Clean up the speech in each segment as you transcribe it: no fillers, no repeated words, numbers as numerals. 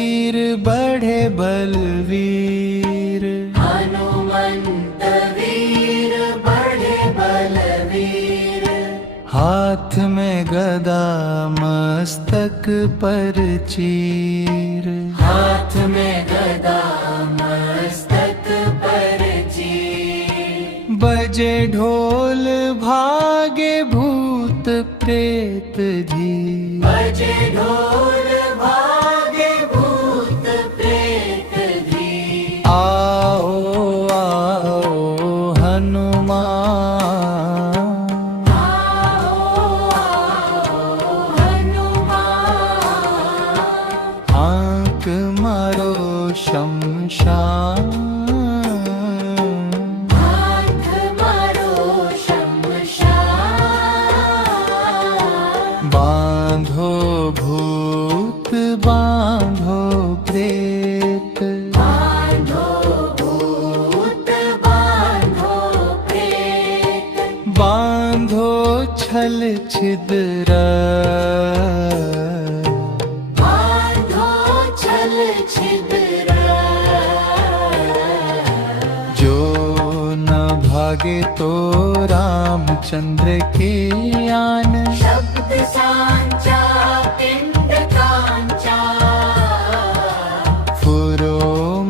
वीर बढ़े बलवीर, हनुमंत वीर बढ़े बलवीर। हाथ में गदा मस्तक पर चीर, हाथ में गदा मस्तक पर चीर। बजे ढोल भागे भूत प्रेत जी, बजे ढोल भागे भूत प्रेत भी। आओ आओ हनुमान, आओ आओ हनुमान। आंख मारो शमशान, आंख मारो शमशान। बांधो भूत बांधो प्रेत, बांधो भूत बांधो प्रेत। बांधो छल छिद्र, बांधो छल छिद्र। जो न भागे तो रामचंद्र के आन, शब्द सांचा पिंड कांचा। फुरो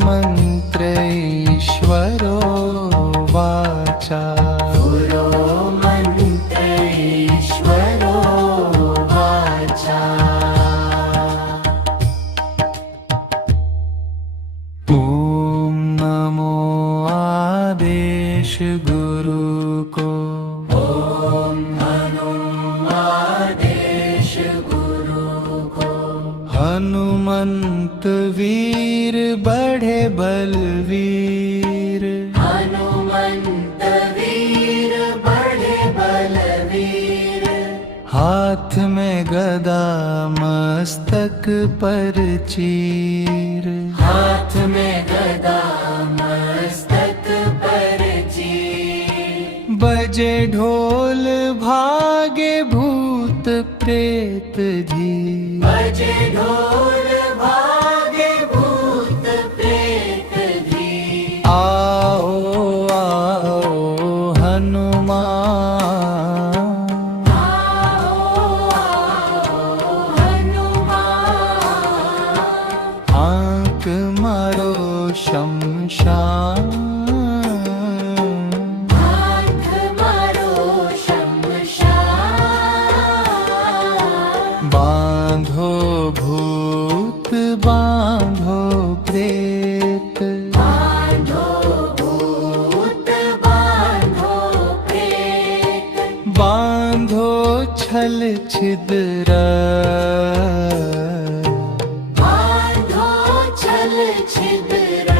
मंत्र ईश्वरो वाचा, पुरो मंत्र ईश्वरो वाचा। ओम नमो आदेश गुरु को, ओम नमो आदेश गुरु को। हनुमंत वीर बढ़े बलवीर, हनुमंत वीर बढ़े बलवीर। हाथ में गदा मस्तक पर चीर, हाथ में गदा मस्तक पर चीर। बजे ढोल भागे भूत प्रेत जी, बजे ढोल भागे भूत प्रेत भी। आओ आओ हनुमान, आओ आओ हनुमान। आंख मारो शमशान, आंख मारो शमशान। बांधो भूत बांधो प्रेत, बांधो भूत बांधो प्रेत। बांधो छल छिद्र, बांधो छल छिद्र।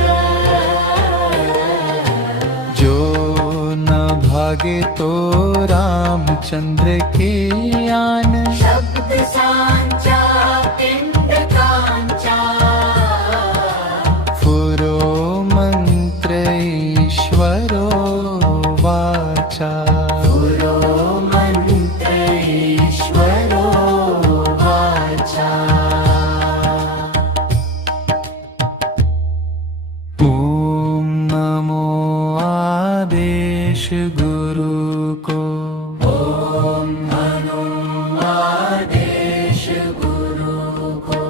जो न भागे तो रामचंद्र के आन, शब्द सांचा पिंड कांचा। फुरो मंत्र ईश्वरो वाचा, पुरो मंत्र ईश्वरो वाचा। ओम नमो आदेश गुरु को, ओम नमो आदेश गुरु को।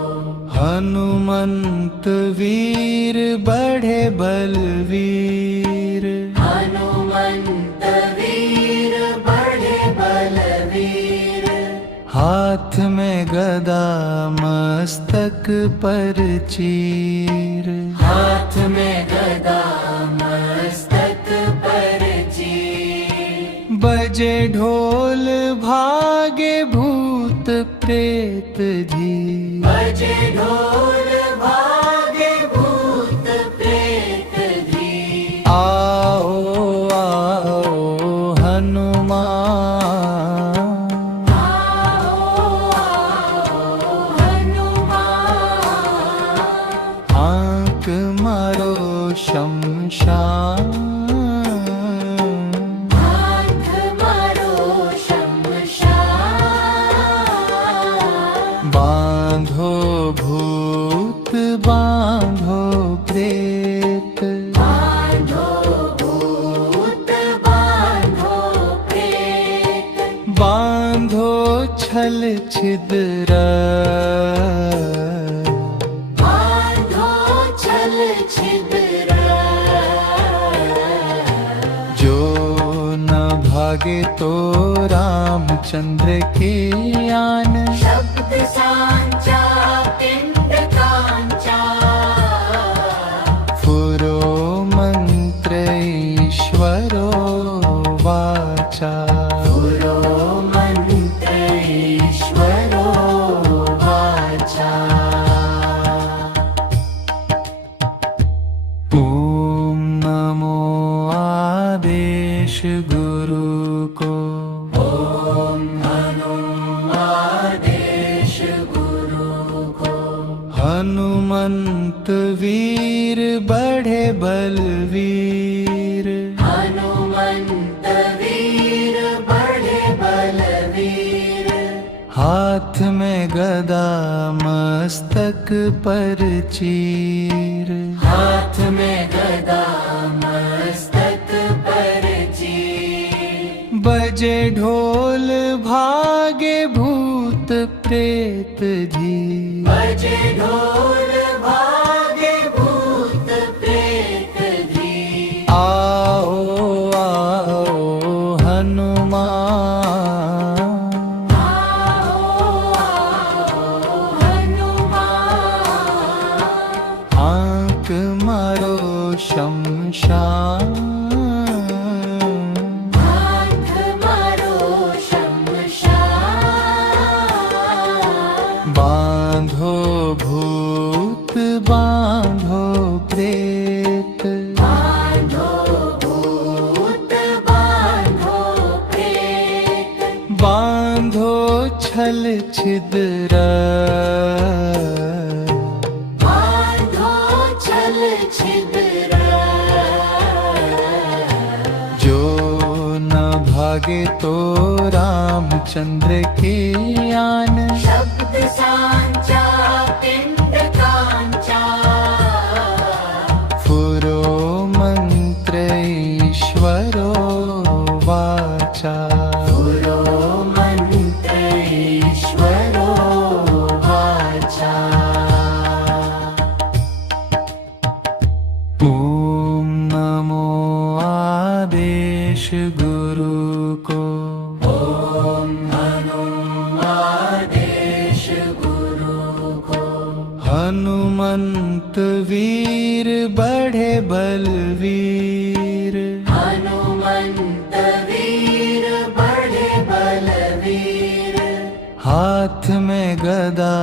हनुमंत वीर बढ़े बलवीर, हनुमंत वीर बढ़े बलवीर। हाथ में गदा मस्तक पर चीर, हाथ में गदा मस्तक पर चीर। बजे ढोल भागे भूत प्रेत जी, बजे ढोल भागे भूत प्रेत भी। आओ आओ हनुमान, आओ आओ हनुमान। आंख मारो शमशान, आंख मारो शमशान। बांधो भूत छिद्र बांधो छल छिद्र जो न भागे तो रामचंद्र के आन शब्द सांचा पिंड कांचा पुरो मंत्र ईश्वरो वाचा पुरो मंत्र ईश्वरो वाचा ओम नमो आदेश गुरु को ओम नमो आदेश गुरु को हनुमंत वीर बढ़े बलवीर हनुमंत वीर बड़े बलवीर हाथ में गदा मस्तक पर चीर हाथ में गदा मस्तक पर चीर बजे ढोल भागे भूत प्रेत जी बजे ढोल भागे भूत प्रेत जी आओ आओ हनुमान आओ आओ हनुमान आंख मारो शमशान हाथ मारो शमशान बांधो भूत बांधो प्रेत बांधो भूत बांधो प्रेत बांधो छल छिद्र बांधो छल छिद्र जो न भागे तो रामचंद्र के आन शब्द सांचा पिंड कांचा पुरो मंत्र ईश्वरो वाचा पुरो मंत्र ईश्वरो वाचा ओम नमो आदेश गुरु को ओम नमो आदेश गुरु को हनुमंत वीर बढ़े बलवीर हनुमंत वीर बड़े बलवीर हाथ में गदा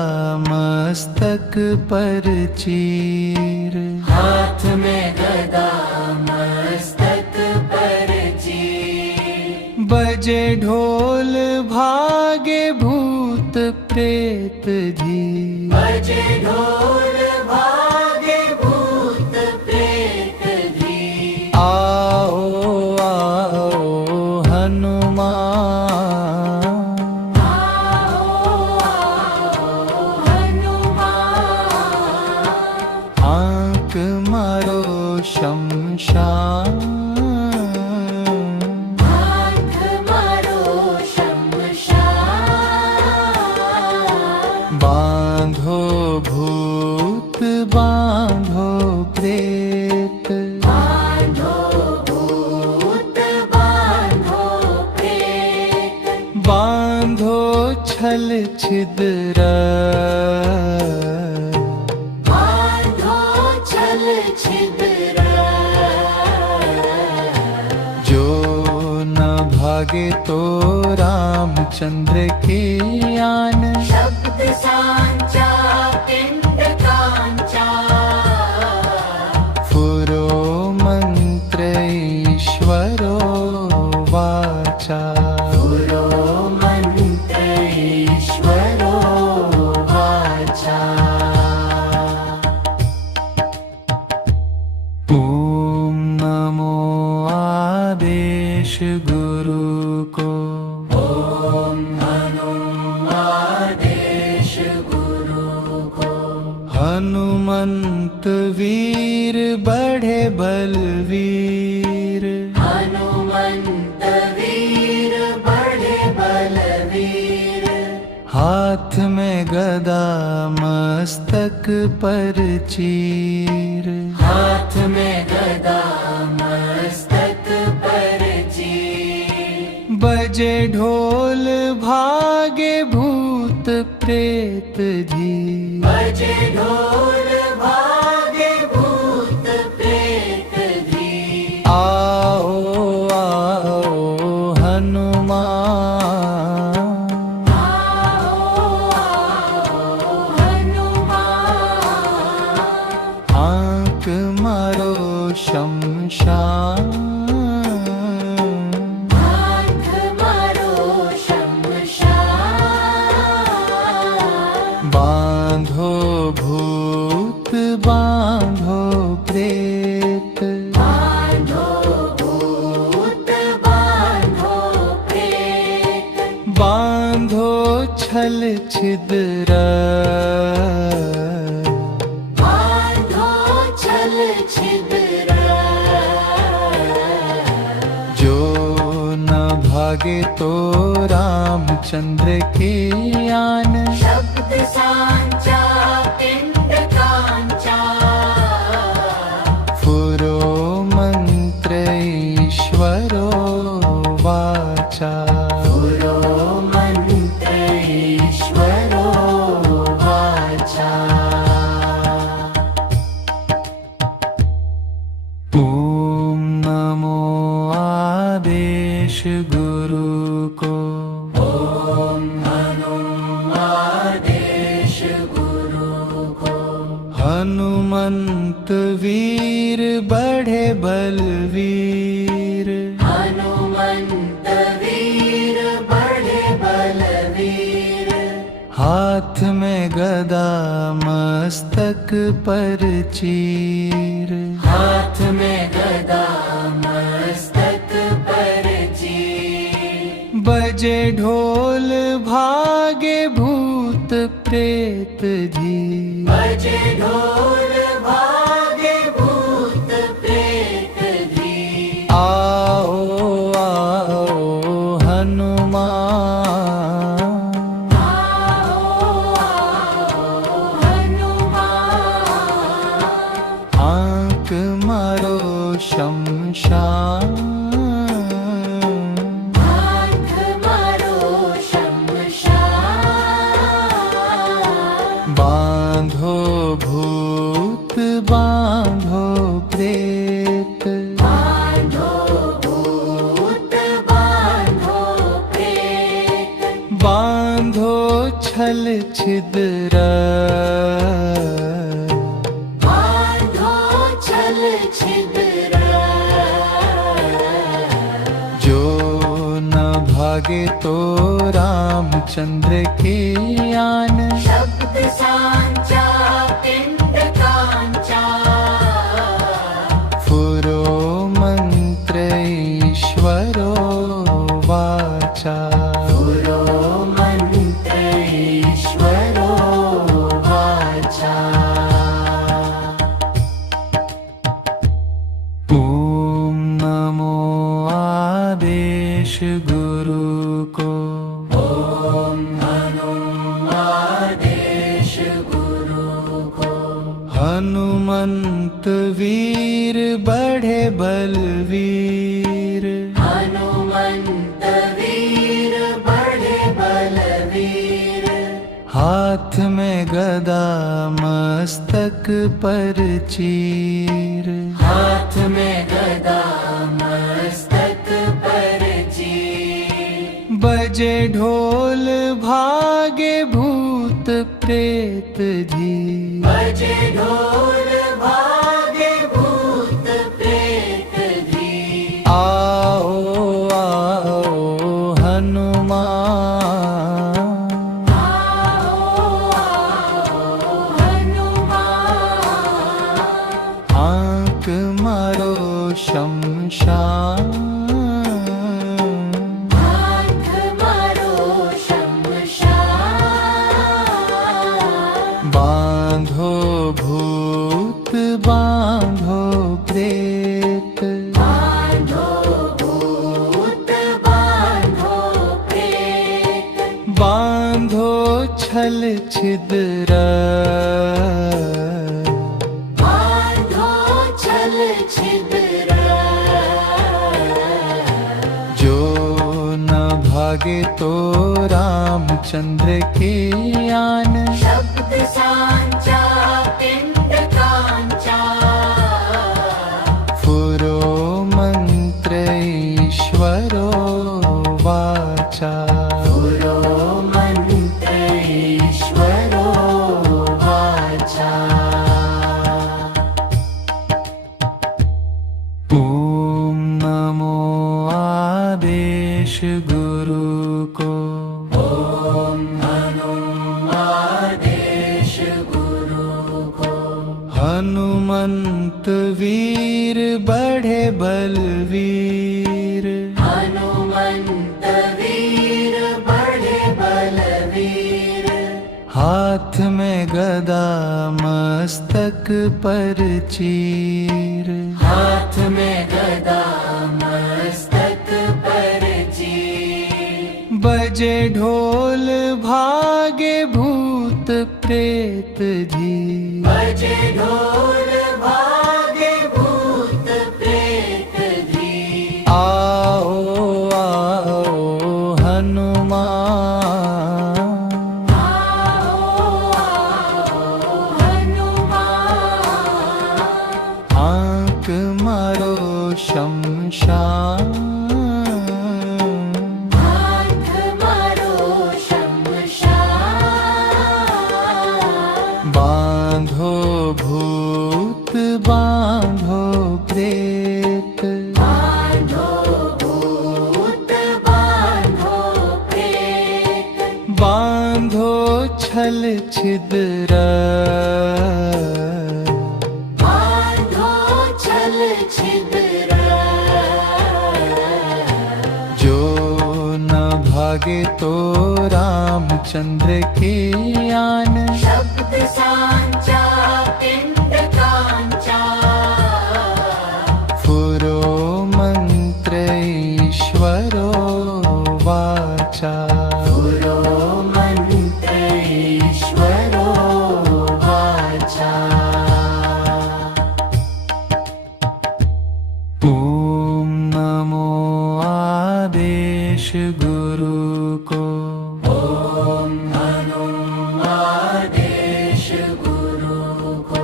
मस्तक पर चीर हाथ में गदा मस्तक पर चीर बजे ढोल भागे भूत प्रेत जी बजे ढोल भागे भूत प्रेत जी आओ आओ हनुमान आओ आओ हनुमान आंख मारो शमशान हाथ मारो शमशान बांधो भूत बांधो प्रेत बांधो भूत बांधो प्रेत बांधो छल छिद्र बांधो छल छिद्र जो न भागे तो रामचंद्र के आन शब्द सांचा पिंड कांचा पुरो मंत्र ईश्वरो वाचा पुरो मंत्र ईश्वरो वाचा ओम नमो आदेश गुरु को ओम नमो आदेश गुरु को हनुमंत वीर बढ़े बलवीर हनुमंत वीर बड़े बलवीर हाथ में गदा मस्तक पर चीर, हाथ में गदा मस्तक पर चीर। बजे ढोल भागे भूत प्रेत जी, बजे ढोल भागे भूत प्रेत जी। आओ आओ हनुमान, आओ आओ हनुमान। आंख मारो शमशान, आंख मारो शमशान। बांधो भूत बांधो प्रेत, बांधो भूत बांधो प्रेत। बांधो छल छिद्र, बांधो छल छिद्र। जो न भागे तो रामचंद्र के आन, शब्द सांचा पिंड कांचा। फुरो मंत्र ईश्वरो वाचा, पुरो मंत्र ईश्वरो वाचा। ओम नमो आदेश गुरु को, ओम नमो आदेश गुरु को। हनुमंत वीर बढ़े बलवीर, हनुमंत वीर बड़े बलवीर। हाथ में गदा मस्तक पर चीर, हाथ में गदा मस्तक पर चीर। बजे ढोल भागे भूत प्रेत जी, बजे ढोल भागे भूत प्रेत जी। आओ आओ हनुमान, आओ आओ हनुमान। आंख मारो शमशान, आंख मारो शमशान। बांधो भूत बांधो प्रेत, बांधो भूत बांधो प्रेत। बांधो छल छिद्र, बांधो छल छिद्र। जो न भागे तो रामचंद्र के आन, शब्द सांचा पिंड कांचा। फुरो मंत्र ईश्वरो वाचा, पुरो मंत्र ईश्वरो वाचा। ओम नमो आदेश गुरु को, ओम नमो आदेश गुरु को। हनुमंत वीर बढ़े बलवीर, हनुमंत वीर बड़े बलवीर। हाथ में गदा मस्तक पर चीर, हाथ में गदा मस्तक पर चीर। बजे ढोल भागे भूत प्रेत जी, बजे ढोल भागे भूत प्रेत जी। आओ आओ हनुमान, आओ आओ हनुमान। आंख मारो शमशान, आंख मारो शमशान। बांधो भूत बांधो प्रेत, बांधो भूत बांधो प्रेत। बांधो छल छिद्र बांधो छल छिद्र जो न भागे तो रामचंद्र के आन शब्द सांचा पिंड कांचा पुरो मंत्र ईश्वरो वाचा पुरो मंत्र ईश्वरो वाचा ओम नमो आदेश गुरु को ओम आदेश गुरु को हनुमंत वीर बढ़े बलवीर हनुमंत वीर बड़े बलवीर हाथ में गदा मस्तक पर चीर हाथ में गदा मस्तक पर चीर बजे ढोल भागे भूत प्रेत जी बजे ढोल भागे भूत प्रेत जी आओ आओ हनुमान आओ आओ हनुमान आंख मारो शमशान हाथ मारो शमशान बांधो भूत बांधो प्रेत बांधो भूत बांधो प्रेत बांधो छल छिद्र बांधो छल छिद्र जो न भागे तो रामचंद्र के आन शब्द सांचा पिंड कांचा पुरो मंत्र ईश्वरो वाचा पुरो मंत्र ईश्वरो वाचा ओम नमो आदेश गुरु को ओम आदेश गुरु को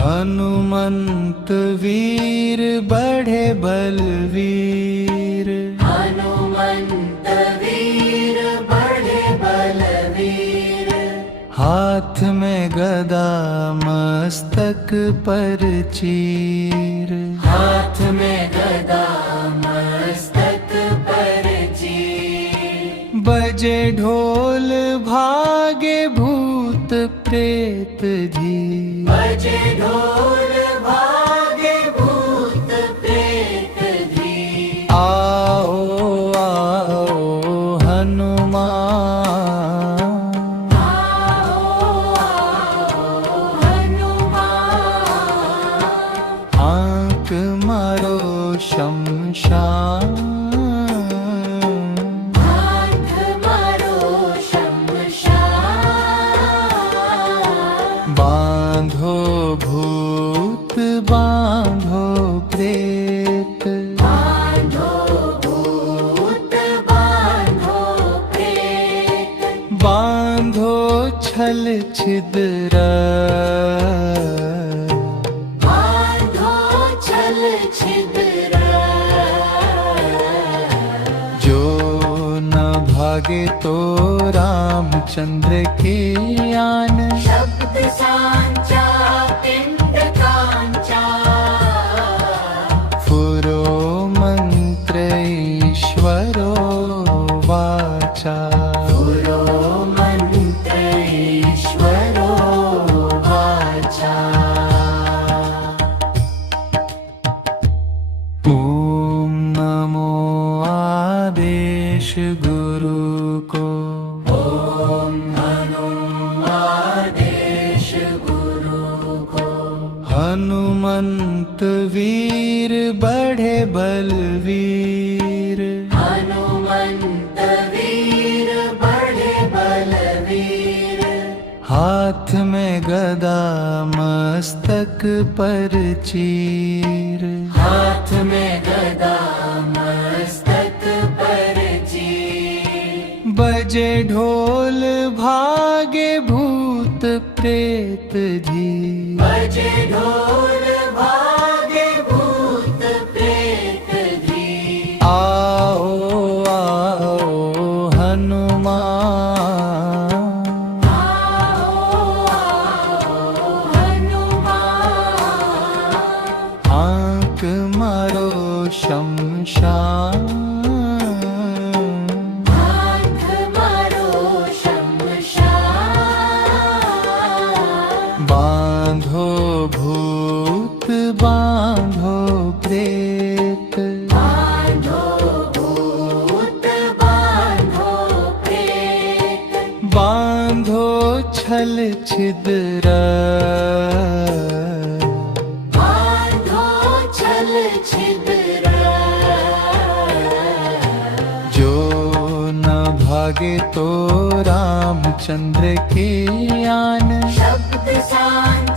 हनुमंत वीर बढ़े बलवीर हनुमंत वीर बड़े बलवीर हाथ में गदा मस्तक पर चीर हाथ में गदा मस्तक पर चीर बजे ढोल भागे भूत प्रेत जी बजे ढोल भागे भूत प्रेत जी आओ आओ हनुमान आओ आओ हनुमान आंख मारो शमशान हाथ मारो शमशान बांधो भूत बांधो प्रेत बांधो भूत बांधो प्रेत बांधो छल छिद्र बांधो छल छिद्र जो न भागे तो रामचंद्र के आन शब्द सांचा पिंड कांचा पुरो मंत्र ईश्वरो वाचा पुरो मंत्र ईश्वरो वाचा ओम नमो आदेश गुरु को ओम आदेश गुरु को हनुमंत वीर बढ़े बलवीर हनुमंत वीर बड़े बलवीर में गदा मस्तक पर चीर, हाथ में गदा मस्तक पर चीर, बजे ढोल भागे भूत प्रेत जी, बजे ढोल भागे भूत प्रेत भी। आओ आओ हनुमान, आओ आओ हनुमान, आंख मारो शमशान, आंख मारो शमशान, बांधो भूत बांधो प्रेत, बांधो भूत बांधो प्रेत, बांधो छल छिद्र, बांधो छल छिद्र, जो न भागे तो रामचंद्र की आन, शब्द सान